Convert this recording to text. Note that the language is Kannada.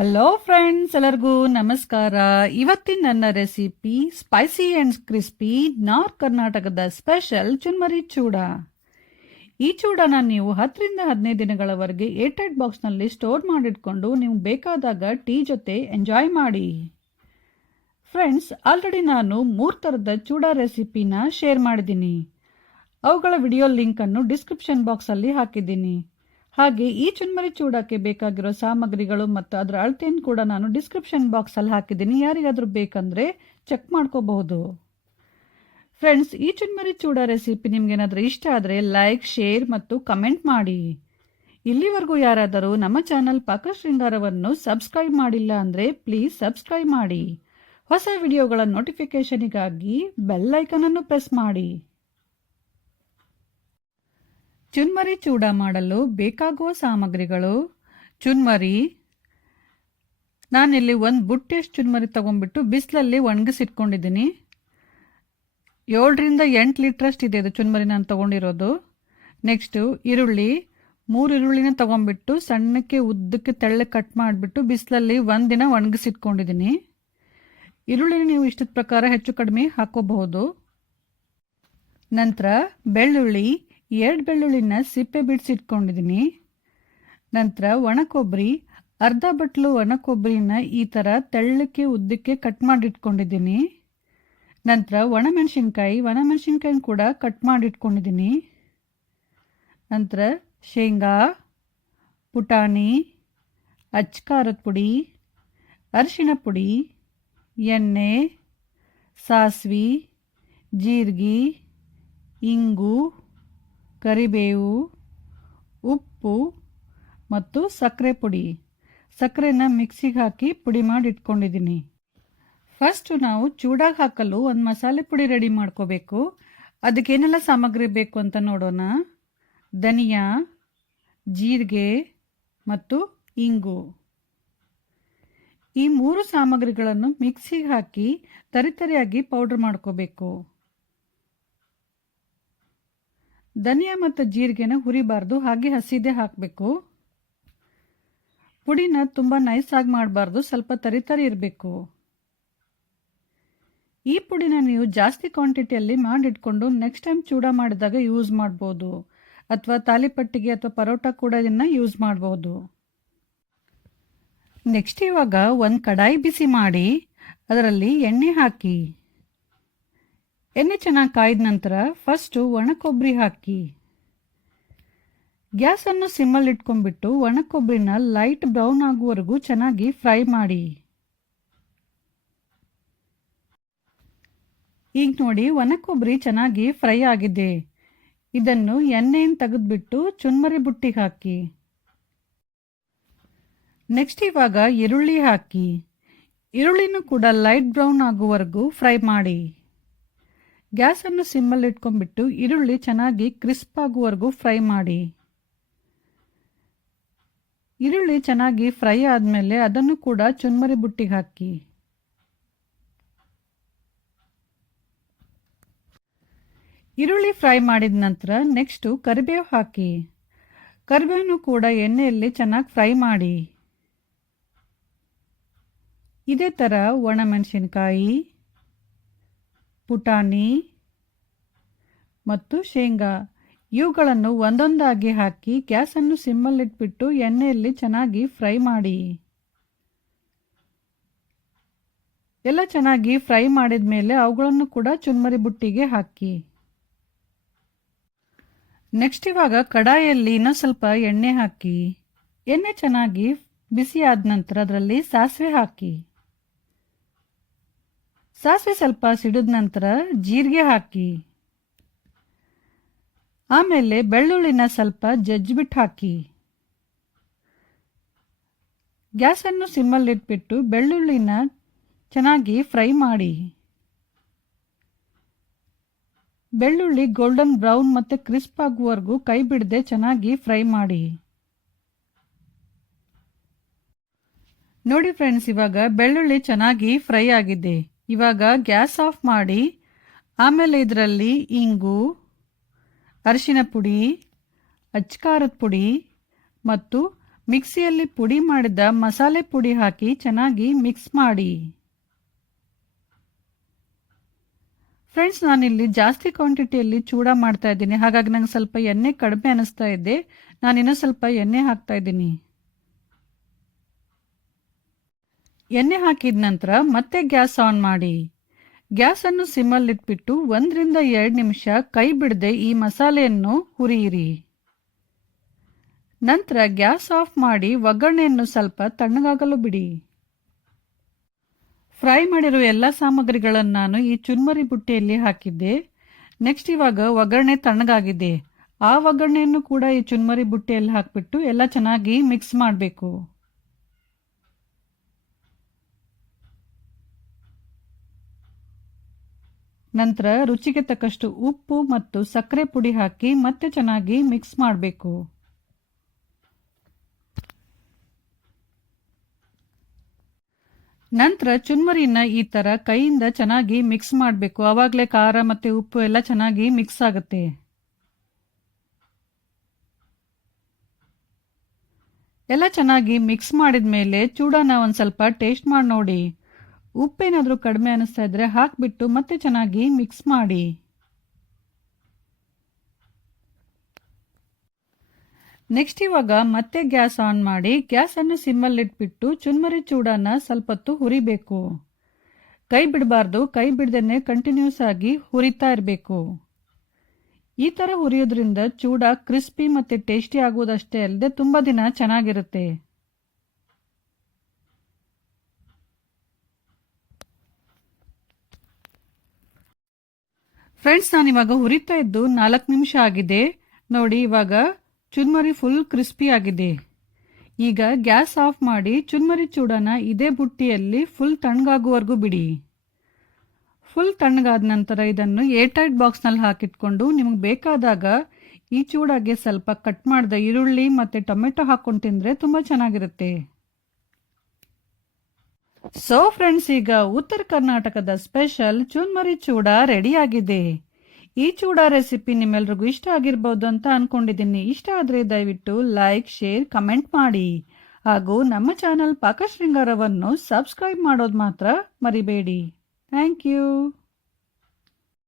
ಹಲೋ ಫ್ರೆಂಡ್ಸ್, ಎಲ್ಲರಿಗೂ ನಮಸ್ಕಾರ. ಇವತ್ತಿನ ನನ್ನ recipe spicy and crispy north ಕರ್ನಾಟಕದ ಸ್ಪೆಷಲ್ ಚುನ್ಮರಿ ಚೂಡ. ಈ ಚೂಡನ ನೀವು 10ರಿಂದ 15 ದಿನಗಳವರೆಗೆ ಏರ್ಟೈಟ್ ಬಾಕ್ಸ್ನಲ್ಲಿ ಸ್ಟೋರ್ ಮಾಡಿಟ್ಕೊಂಡು ನೀವು ಬೇಕಾದಾಗ ಟೀ ಜೊತೆ ಎಂಜಾಯ್ ಮಾಡಿ. ಫ್ರೆಂಡ್ಸ್, ಆಲ್ರೆಡಿ ನಾನು 3 ಥರದ ಚೂಡ ರೆಸಿಪಿನ ಶೇರ್ ಮಾಡಿದ್ದೀನಿ. ಅವುಗಳ ವಿಡಿಯೋ ಲಿಂಕನ್ನು ಡಿಸ್ಕ್ರಿಪ್ಷನ್ ಬಾಕ್ಸಲ್ಲಿ ಹಾಕಿದ್ದೀನಿ. ಹಾಗೆ ಈ ಚುನ್ಮರಿ ಚೂಡಕ್ಕೆ ಬೇಕಾಗಿರೋ ಸಾಮಗ್ರಿಗಳು ಮತ್ತು ಅದರ ಅಳತೆಯನ್ನು ಕೂಡ ನಾನು ಡಿಸ್ಕ್ರಿಪ್ಷನ್ ಬಾಕ್ಸಲ್ಲಿ ಹಾಕಿದ್ದೀನಿ. ಯಾರಿಗಾದರೂ ಬೇಕಂದರೆ ಚೆಕ್ ಮಾಡ್ಕೋಬಹುದು. ಫ್ರೆಂಡ್ಸ್, ಈ ಚುನ್ಮರಿ ಚೂಡ ರೆಸಿಪಿ ನಿಮ್ಗೇನಾದರೂ ಇಷ್ಟ ಆದರೆ ಲೈಕ್, ಶೇರ್ ಮತ್ತು ಕಮೆಂಟ್ ಮಾಡಿ. ಇಲ್ಲಿವರೆಗೂ ಯಾರಾದರೂ ನಮ್ಮ ಚಾನಲ್ ಪಾಕ ಶೃಂಗಾರವನ್ನು ಸಬ್ಸ್ಕ್ರೈಬ್ ಮಾಡಿಲ್ಲ ಅಂದರೆ ಪ್ಲೀಸ್ ಸಬ್ಸ್ಕ್ರೈಬ್ ಮಾಡಿ. ಹೊಸ ವಿಡಿಯೋಗಳ ನೋಟಿಫಿಕೇಷನಿಗಾಗಿ ಬೆಲ್ ಐಕನನ್ನು ಪ್ರೆಸ್ ಮಾಡಿ. ಚುನ್ಮರಿ ಚೂಡ ಮಾಡಲು ಬೇಕಾಗುವ ಸಾಮಗ್ರಿಗಳು: ಚುನ್ಮರಿ. ನಾನಿಲ್ಲಿ 1 ಬುಟ್ಟಿಯಷ್ಟು ಚುನ್ಮರಿ ತಗೊಂಡ್ಬಿಟ್ಟು ಬಿಸಿಲಲ್ಲಿ ಒಣಗಿಸಿಟ್ಕೊಂಡಿದ್ದೀನಿ. 7ರಿಂದ 8 ಲೀಟ್ರಷ್ಟು ಇದೆ ಇದು ಚುನ್ಮರಿ ನಾನು ತಗೊಂಡಿರೋದು. ನೆಕ್ಸ್ಟು ಈರುಳ್ಳಿ. 3 ಈರುಳ್ಳಿನ ತಗೊಂಡ್ಬಿಟ್ಟು ಸಣ್ಣಕ್ಕೆ ಉದ್ದಕ್ಕೆ ತೆಳ್ಳಗೆ ಕಟ್ ಮಾಡಿಬಿಟ್ಟು ಬಿಸಿಲಲ್ಲಿ 1 ದಿನ ಒಣಗಿಸಿಟ್ಕೊಂಡಿದ್ದೀನಿ. ಈರುಳ್ಳಿನ ನೀವು ಇಷ್ಟದ ಪ್ರಕಾರ ಹೆಚ್ಚು ಕಡಿಮೆ ಹಾಕೋಬಹುದು. ನಂತರ ಬೆಳ್ಳುಳ್ಳಿ. 2 ಬೆಳ್ಳುಳ್ಳಿನ ಸಿಪ್ಪೆ ಬಿಡಿಸಿಟ್ಕೊಂಡಿದ್ದೀನಿ. ನಂತರ ಒಣಕೊಬ್ಬರಿ. ಅರ್ಧ ಬಟ್ಲು ಒಣಕೊಬ್ಬರಿನ ಈ ಥರ ತೆಳ್ಳಕ್ಕೆ ಉದ್ದಕ್ಕೆ ಕಟ್ ಮಾಡಿಟ್ಕೊಂಡಿದ್ದೀನಿ. ನಂತರ ಒಣಮೆಣಸಿನ್ಕಾಯಿ ಕೂಡ ಕಟ್ ಮಾಡಿಟ್ಕೊಂಡಿದ್ದೀನಿ. ನಂತರ ಶೇಂಗಾ, ಪುಟಾಣಿ, ಅಚ್ಕಾರದ ಪುಡಿ, ಅರಿಶಿಣ ಪುಡಿ, ಎಣ್ಣೆ, ಸಾಸಿವೆ, ಜೀರಿಗೆ, ಇಂಗು, ಕರಿಬೇವು, ಉಪ್ಪು ಮತ್ತು ಸಕ್ಕರೆ ಪುಡಿ. ಸಕ್ಕರೆನ ಮಿಕ್ಸಿಗೆ ಹಾಕಿ ಪುಡಿ ಮಾಡಿ ಇಟ್ಕೊಂಡಿದ್ದೀನಿ. ಫಸ್ಟು ನಾವು ಚೂಡಾಗ ಹಾಕಲು ಒಂದು ಮಸಾಲೆ ಪುಡಿ ರೆಡಿ ಮಾಡ್ಕೋಬೇಕು. ಅದಕ್ಕೇನೆಲ್ಲ ಸಾಮಗ್ರಿ ಬೇಕು ಅಂತ ನೋಡೋಣ. ಧನಿಯಾ, ಜೀರಿಗೆ ಮತ್ತು ಇಂಗು. ಈ 3 ಸಾಮಗ್ರಿಗಳನ್ನು ಮಿಕ್ಸಿಗೆ ಹಾಕಿ ತರಿತರಿಯಾಗಿ ಪೌಡ್ರ್ ಮಾಡ್ಕೋಬೇಕು. ಧನಿಯಾ ಮತ್ತು ಜೀರಿಗೆನ ಹುರಿಬಾರ್ದು, ಹಾಗೆ ಹಸಿದೇ ಹಾಕಬೇಕು. ಪುಡಿನ ತುಂಬ ನೈಸಾಗಿ ಮಾಡಬಾರ್ದು, ಸ್ವಲ್ಪ ತರಿತರಿ ಇರಬೇಕು. ಈ ಪುಡಿನ ನೀವು ಜಾಸ್ತಿ ಕ್ವಾಂಟಿಟಿಯಲ್ಲಿ ಮಾಡಿಟ್ಕೊಂಡು ನೆಕ್ಸ್ಟ್ ಟೈಮ್ ಚೂಡ ಮಾಡಿದಾಗ ಯೂಸ್ ಮಾಡ್ಬೋದು, ಅಥವಾ ತಾಲಿಪಟ್ಟಿಗೆ ಅಥವಾ ಪರೋಟ ಕೂಡ ಇದನ್ನು ಯೂಸ್ ಮಾಡ್ಬೋದು. ನೆಕ್ಸ್ಟ್ ಇವಾಗ ಒಂದು ಕಡಾಯಿ ಬಿಸಿ ಮಾಡಿ ಅದರಲ್ಲಿ ಎಣ್ಣೆ ಹಾಕಿ. ಎಣ್ಣೆ ಚೆನ್ನಾಗಿ ಕಾಯ್ದ ನಂತರ ಫಸ್ಟು ಒಣಕೊಬ್ಬರಿ ಹಾಕಿ. ಗ್ಯಾಸನ್ನು ಸಿಮ್ಮಲ್ಲಿ ಇಟ್ಕೊಂಡ್ಬಿಟ್ಟು ಒಣಕೊಬ್ಬರಿನ ಲೈಟ್ ಬ್ರೌನ್ ಆಗುವವರೆಗೂ ಚೆನ್ನಾಗಿ ಫ್ರೈ ಮಾಡಿ. ಈಗ ನೋಡಿ, ಒಣಕೊಬ್ಬರಿ ಚೆನ್ನಾಗಿ ಫ್ರೈ ಆಗಿದೆ. ಇದನ್ನು ಎಣ್ಣೆಯನ್ನು ತೆಗೆದುಬಿಟ್ಟು ಚುನ್ಮರಿ ಬುಟ್ಟಿಗೆ ಹಾಕಿ. ನೆಕ್ಸ್ಟ್ ಇವಾಗ ಈರುಳ್ಳಿ ಹಾಕಿ. ಈರುಳ್ಳಿನೂ ಕೂಡ ಲೈಟ್ ಬ್ರೌನ್ ಆಗುವವರೆಗೂ ಫ್ರೈ ಮಾಡಿ. ಗ್ಯಾಸನ್ನು ಸಿಮ್ಮಲ್ಲಿ ಇಟ್ಕೊಂಡ್ಬಿಟ್ಟು ಈರುಳ್ಳಿ ಚೆನ್ನಾಗಿ ಕ್ರಿಸ್ಪ್ ಆಗುವವರೆಗೂ ಫ್ರೈ ಮಾಡಿ. ಈರುಳ್ಳಿ ಚೆನ್ನಾಗಿ ಫ್ರೈ ಆದಮೇಲೆ ಅದನ್ನು ಕೂಡ ಚುನ್ಮರಿ ಬುಟ್ಟಿಗೆ ಹಾಕಿ. ಈರುಳ್ಳಿ ಫ್ರೈ ಮಾಡಿದ ನಂತರ ನೆಕ್ಸ್ಟು ಕರಿಬೇವು ಹಾಕಿ. ಕರಿಬೇವನ್ನು ಕೂಡ ಎಣ್ಣೆಯಲ್ಲಿ ಚೆನ್ನಾಗಿ ಫ್ರೈ ಮಾಡಿ. ಇದೇ ಥರ ಒಣಮೆಣಸಿನಕಾಯಿ, ಪುಟಾಣಿ ಮತ್ತು ಶೇಂಗಾ ಇವುಗಳನ್ನು ಒಂದೊಂದಾಗಿ ಹಾಕಿ ಗ್ಯಾಸನ್ನು ಸಿಮ್ಮಲ್ಲಿಟ್ಬಿಟ್ಟು ಎಣ್ಣೆಯಲ್ಲಿ ಚೆನ್ನಾಗಿ ಫ್ರೈ ಮಾಡಿ. ಎಲ್ಲ ಚೆನ್ನಾಗಿ ಫ್ರೈ ಮಾಡಿದ ಮೇಲೆ ಅವುಗಳನ್ನು ಕೂಡ ಚುನ್ಮರಿ ಬುಟ್ಟಿಗೆ ಹಾಕಿ. ನೆಕ್ಸ್ಟ್ ಇವಾಗ ಕಡಾಯಿಯಲ್ಲಿ ಇನ್ನೊಂದು ಸ್ವಲ್ಪ ಎಣ್ಣೆ ಹಾಕಿ. ಎಣ್ಣೆ ಚೆನ್ನಾಗಿ ಬಿಸಿ ಆದ ನಂತರ ಅದರಲ್ಲಿ ಸಾಸಿವೆ ಹಾಕಿ. ಸಾಸಿವೆ ಸ್ವಲ್ಪ ಸಿಡಿದ ನಂತರ ಜೀರಿಗೆ ಹಾಕಿ. ಆಮೇಲೆ ಬೆಳ್ಳುಳ್ಳಿನ ಸ್ವಲ್ಪ ಜಜ್ಜಿಬಿಟ್ಟು ಹಾಕಿ. ಗ್ಯಾಸನ್ನು ಸಿಮ್ಮಲ್ಲಿಟ್ಬಿಟ್ಟು ಬೆಳ್ಳುಳ್ಳಿನ ಚೆನ್ನಾಗಿ ಫ್ರೈ ಮಾಡಿ. ಬೆಳ್ಳುಳ್ಳಿ ಗೋಲ್ಡನ್ ಬ್ರೌನ್ ಮತ್ತು ಕ್ರಿಸ್ಪ್ ಆಗುವವರೆಗೂ ಕೈ ಬಿಡದೆ ಚೆನ್ನಾಗಿ ಫ್ರೈ ಮಾಡಿ. ನೋಡಿ ಫ್ರೆಂಡ್ಸ್, ಇವಾಗ ಬೆಳ್ಳುಳ್ಳಿ ಚೆನ್ನಾಗಿ ಫ್ರೈ ಆಗಿದೆ. ಇವಾಗ ಗ್ಯಾಸ್ ಆಫ್ ಮಾಡಿ ಆಮೇಲೆ ಇದರಲ್ಲಿ ಇಂಗು, ಅರಿಶಿನ ಪುಡಿ, ಅಚ್ಕಾರದ ಪುಡಿ ಮತ್ತು ಮಿಕ್ಸಿಯಲ್ಲಿ ಪುಡಿ ಮಾಡಿದ ಮಸಾಲೆ ಪುಡಿ ಹಾಕಿ ಚೆನ್ನಾಗಿ ಮಿಕ್ಸ್ ಮಾಡಿ. ಫ್ರೆಂಡ್ಸ್, ನಾನಿಲ್ಲಿ ಜಾಸ್ತಿ ಕ್ವಾಂಟಿಟಿಯಲ್ಲಿ ಚೂಡ ಮಾಡ್ತಾ ಇದ್ದೀನಿ, ಹಾಗಾಗಿ ನಂಗೆ ಸ್ವಲ್ಪ ಎಣ್ಣೆ ಕಡಿಮೆ ಅನಿಸ್ತಾ ಇದೆ. ನಾನಿನ್ನೂ ಸ್ವಲ್ಪ ಎಣ್ಣೆ ಹಾಕ್ತಾ ಇದ್ದೀನಿ. ಎಣ್ಣೆ ಹಾಕಿದ ನಂತರ ಮತ್ತೆ ಗ್ಯಾಸ್ ಆನ್ ಮಾಡಿ. ಗ್ಯಾಸನ್ನು ಸಿಮ್ಮಲ್ಲಿಟ್ಬಿಟ್ಟು 1 ರಿಂದ 2 ನಿಮಿಷ ಕೈ ಬಿಡದೆ ಈ ಮಸಾಲೆಯನ್ನು ಹುರಿಯಿರಿ. ನಂತರ ಗ್ಯಾಸ್ ಆಫ್ ಮಾಡಿ ಒಗ್ಗರಣೆಯನ್ನು ಸ್ವಲ್ಪ ತಣ್ಣಗಾಗಲು ಬಿಡಿ. ಫ್ರೈ ಮಾಡಿರುವ ಎಲ್ಲ ಸಾಮಗ್ರಿಗಳನ್ನು ನಾನು ಈ ಚುರ್ಮರಿ ಬುಟ್ಟಿಯಲ್ಲಿ ಹಾಕಿದ್ದೆ. ನೆಕ್ಸ್ಟ್ ಇವಾಗ ಒಗ್ಗರಣೆ ತಣ್ಣಗಾಗಿದೆ. ಆ ಒಗ್ಗರಣೆಯನ್ನು ಕೂಡ ಈ ಚುರ್ಮರಿ ಬುಟ್ಟಿಯಲ್ಲಿ ಹಾಕಿಬಿಟ್ಟು ಎಲ್ಲ ಚೆನ್ನಾಗಿ ಮಿಕ್ಸ್ ಮಾಡಬೇಕು. ನಂತರ ರುಚಿಗೆ ತಕ್ಕಷ್ಟು ಉಪ್ಪು ಮತ್ತು ಸಕ್ಕರೆ ಪುಡಿ ಹಾಕಿ ಮತ್ತೆ ಚೆನ್ನಾಗಿ ಮಿಕ್ಸ್ ಮಾಡಬೇಕು. ನಂತರ ಚುರ್ಮರಿನ ಈ ತರ ಕೈಯಿಂದ ಚೆನ್ನಾಗಿ ಮಿಕ್ಸ್ ಮಾಡಬೇಕು. ಆವಾಗಲೇ ಖಾರ ಮತ್ತೆ ಉಪ್ಪು ಎಲ್ಲ ಚೆನ್ನಾಗಿ ಮಿಕ್ಸ್ ಆಗುತ್ತೆ. ಎಲ್ಲ ಚೆನ್ನಾಗಿ ಮಿಕ್ಸ್ ಮಾಡಿದ ಮೇಲೆ ಚೂಡಾನ ಒಂದು ಸ್ವಲ್ಪ ಟೇಸ್ಟ್ ಮಾಡಿ ನೋಡಿ. ಉಪ್ಪೇನಾದರೂ ಕಡಿಮೆ ಅನಿಸ್ತಾ ಇದ್ರೆ ಹಾಕಿಬಿಟ್ಟು ಮತ್ತೆ ಚೆನ್ನಾಗಿ ಮಿಕ್ಸ್ ಮಾಡಿ. ನೆಕ್ಸ್ಟ್ ಇವಾಗ ಮತ್ತೆ ಗ್ಯಾಸ್ ಆನ್ ಮಾಡಿ ಗ್ಯಾಸನ್ನು ಸಿಮ್ಮಲ್ಲಿಟ್ಬಿಟ್ಟು ಚುರ್ಮರಿ ಚೂಡಾನ ಸ್ವಲ್ಪ ಹೊತ್ತು ಹುರಿಬೇಕು. ಕೈ ಬಿಡಬಾರ್ದು, ಕೈ ಬಿಡದೇನೆ ಕಂಟಿನ್ಯೂಸ್ ಆಗಿ ಹುರಿತಾ ಇರಬೇಕು. ಈ ಥರ ಹುರಿಯೋದ್ರಿಂದ ಚೂಡ ಕ್ರಿಸ್ಪಿ ಮತ್ತು ಟೇಸ್ಟಿ ಆಗುವುದಷ್ಟೇ ಅಲ್ಲದೆ ತುಂಬ ದಿನ ಚೆನ್ನಾಗಿರುತ್ತೆ. ಫ್ರೆಂಡ್ಸ್, ನಾನಿವಾಗ ಹುರಿತಾ ಇದ್ದು 4 ನಿಮಿಷ ಆಗಿದೆ. ನೋಡಿ, ಇವಾಗ ಚುರ್ಮರಿ ಫುಲ್ ಕ್ರಿಸ್ಪಿ ಆಗಿದೆ. ಈಗ ಗ್ಯಾಸ್ ಆಫ್ ಮಾಡಿ ಚುರ್ಮರಿ ಚೂಡಾನ ಇದೇ ಬುಟ್ಟಿಯಲ್ಲಿ ಫುಲ್ ತಣ್ಣಗಾಗುವವರೆಗೂ ಬಿಡಿ. ಫುಲ್ ತಣ್ಣಗಾದ ನಂತರ ಇದನ್ನು ಏರ್ಟೈಟ್ ಬಾಕ್ಸ್ನಲ್ಲಿ ಹಾಕಿಟ್ಕೊಂಡು ನಿಮಗೆ ಬೇಕಾದಾಗ ಈ ಚೂಡಾಗೆ ಸ್ವಲ್ಪ ಕಟ್ ಮಾಡಿದ ಈರುಳ್ಳಿ ಮತ್ತು ಟೊಮೆಟೊ ಹಾಕ್ಕೊಂಡು ತಿಂದರೆ ತುಂಬ ಚೆನ್ನಾಗಿರುತ್ತೆ. ಸೊ ಫ್ರೆಂಡ್ಸ್, ಈಗ ಉತ್ತರ ಕರ್ನಾಟಕದ ಸ್ಪೆಷಲ್ ಚುರ್ಮರಿ ಚೂಡ ರೆಡಿಯಾಗಿದೆ. ಈ ಚೂಡ ರೆಸಿಪಿ ನಿಮ್ಮೆಲ್ರಿಗೂ ಇಷ್ಟ ಆಗಿರ್ಬೋದು ಅಂತ ಅನ್ಕೊಂಡಿದ್ದೀನಿ. ಇಷ್ಟ ಆದರೆ ದಯವಿಟ್ಟು ಲೈಕ್, ಶೇರ್, ಕಮೆಂಟ್ ಮಾಡಿ. ಹಾಗೂ ನಮ್ಮ ಚಾನಲ್ ಪಾಕಶೃಂಗಾರವನ್ನು ಸಬ್ಸ್ಕ್ರೈಬ್ ಮಾಡೋದು ಮಾತ್ರ ಮರಿಬೇಡಿ. Thank you.